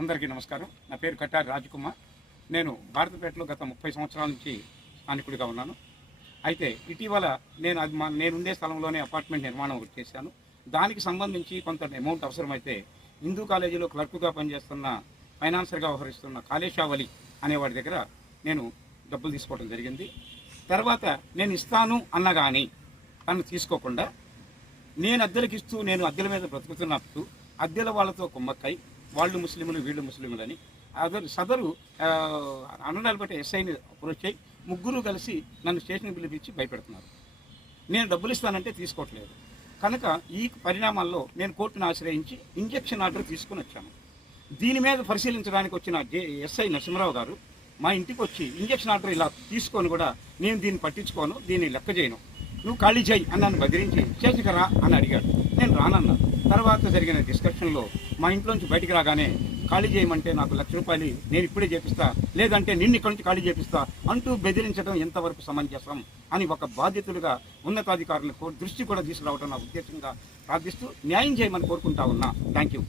అందరికీ నమస్కారం. నా పేరు కట్టారి రాజకుమార్. నేను భారతపేటలో గత 30 సంవత్సరాల నుంచి స్థానికుడిగా ఉన్నాను. అయితే ఇటీవల నేనుండే స్థలంలోనే అపార్ట్మెంట్ నిర్మాణం ఒకటి చేశాను. దానికి సంబంధించి కొంత అమౌంట్ అవసరమైతే హిందూ కాలేజీలో క్లర్క్గా పనిచేస్తున్న ఫైనాన్సర్గా వ్యవహరిస్తున్న కాళేశావలి అనేవాడి దగ్గర నేను డబ్బులు తీసుకోవడం జరిగింది. తర్వాత నేను ఇస్తాను అన్న కానీ తను తీసుకోకుండా నేను అద్దెలకు ఇస్తూ నేను అద్దెల మీద బ్రతుకుతున్నప్పుడు అద్దెల వాళ్ళతో కుమ్మక్కై వాళ్ళు ముస్లింలు వీళ్ళు ముస్లింలని సదరు అన్నడాలపట్టి ఎస్ఐని అప్రోచ్ అయ్యి ముగ్గురు కలిసి నన్ను స్టేషన్కి పిలిపించి భయపెడుతున్నారు. నేను డబ్బులు ఇస్తానంటే తీసుకోవట్లేదు. కనుక ఈ పరిణామాల్లో నేను కోర్టును ఆశ్రయించి ఇంజక్షన్ ఆర్డర్ తీసుకుని వచ్చాను. దీని మీద పరిశీలించడానికి వచ్చిన ఎస్ఐ నరసింహరావు గారు మా ఇంటికి వచ్చి ఇంజక్షన్ ఆర్డర్ ఇలా తీసుకొని కూడా నేను దీన్ని పట్టించుకోను, దీన్ని లెక్క చేయను, నువ్వు ఖాళీ చేయి అని నన్ను బెదిరించి స్టేషన్కి రా అని అడిగాడు. నేను రానన్నా. తర్వాత జరిగిన డిస్కషన్లో మా ఇంట్లోంచి బయటికి రాగానే ఖాళీ చేయమంటే నాకు ₹1,00,000 నేను ఇప్పుడే చేపిస్తా, లేదంటే నిన్ను ఇక్కడి నుంచి ఖాళీ చేపిస్తా అంటూ బెదిరించడం ఎంతవరకు సమంజసం అని ఒక బాధ్యతలుగా ఉన్నతాధికారులకు దృష్టి కూడా తీసుకురావడం నా ఉద్దేశంగా ప్రార్థిస్తూ న్యాయం చేయమని కోరుకుంటా ఉన్నా. Thank you.